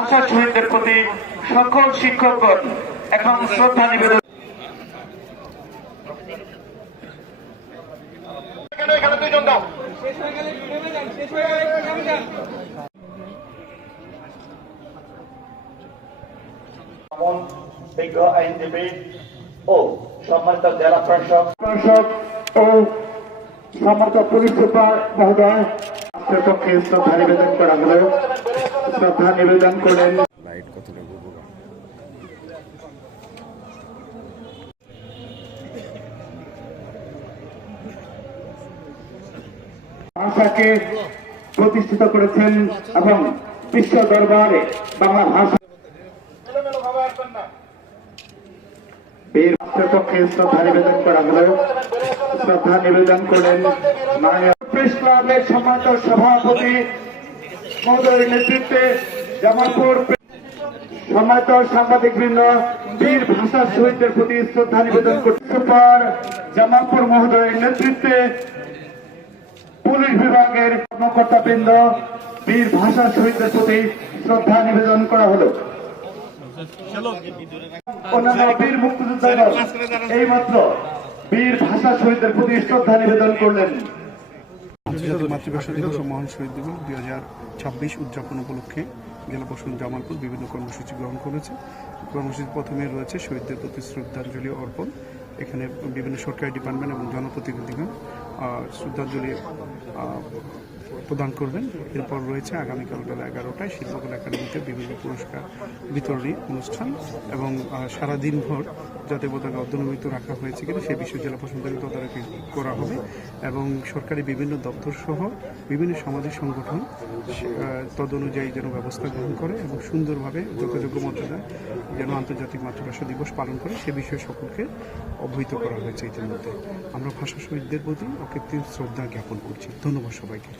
ভাষা শহীদদের প্রতি সকল শিক্ষকগণ এখন শ্রদ্ধা নিবেদন। বিজ্ঞ আইনজীবী ও সম্মানিত জেলা প্রশাসক ও সম্মানিত পুলিশ সুপার মহোদয় পক্ষে শ্রদ্ধা নিবেদন করা হল। শ্রদ্ধা নিবেদন করলেন ভাষাকে প্রতিষ্ঠিত করেছেন এবং বিশ্ব দরবারে বাংলা ভাষা বীর পক্ষে শ্রদ্ধা নিবেদন করা হল। শ্রদ্ধা নিবেদন করলেন মাননীয় প্রেস ক্লাবের সম্মানিত সভাপতি মহোদয়ের নেতৃত্বে জামালপুর সম্মানিত সাংবাদিকবৃন্দ বীর ভাষা শহীদদের প্রতি শ্রদ্ধা নিবেদন করতে সুপার জামালপুর মহোদয়ের নেতৃত্বে পুলিশ বিভাগের কর্মকর্তাবৃন্দ বীর ভাষা শহীদদের প্রতি শ্রদ্ধা নিবেদন করা হল। অন্যান্য বীর মুক্তিযোদ্ধারা এইমাত্র বীর ভাষা শহীদদের প্রতি শ্রদ্ধা নিবেদন করলেন। আন্তর্জাতিক মাতৃভাষা দিবস ও মহান শহীদ দিবস 2026 উদযাপন উপলক্ষে জেলা প্রশাসন জামালপুর বিভিন্ন কর্মসূচি গ্রহণ করেছে। কর্মসূচির প্রথমে রয়েছে শহীদদের প্রতি শ্রদ্ধাঞ্জলি অর্পণ। এখানে বিভিন্ন সরকারি ডিপার্টমেন্ট এবং জনপ্রতিনিধিগণ শ্রদ্ধাঞ্জলি প্রদান করবেন। এরপর রয়েছে আগামীকাল বেলা 11টায় শিল্পকলা একাডেমিতে বিভিন্ন পুরস্কার বিতরণী অনুষ্ঠান এবং সারাদিনভর জাতীয় পতাকা অর্ধনমিত রাখা হয়েছে কিনা সে বিষয়ে জেলা প্রশাসন থেকে তদারকি করা হবে এবং সরকারি বিভিন্ন দপ্তর সহ বিভিন্ন সামাজিক সংগঠন তদ অনুযায়ী যেন ব্যবস্থা গ্রহণ করে এবং সুন্দরভাবে যথাযোগ্য মর্যাদায় যেন আন্তর্জাতিক মাতৃভাষা দিবস পালন করে সে বিষয়ে সকলকে অবহিত করা হয়েছে। ইতিমধ্যে আমরা ভাষা শহীদদের প্রতি অকৃত্রিম শ্রদ্ধা জ্ঞাপন করছি। ধন্যবাদ সবাইকে।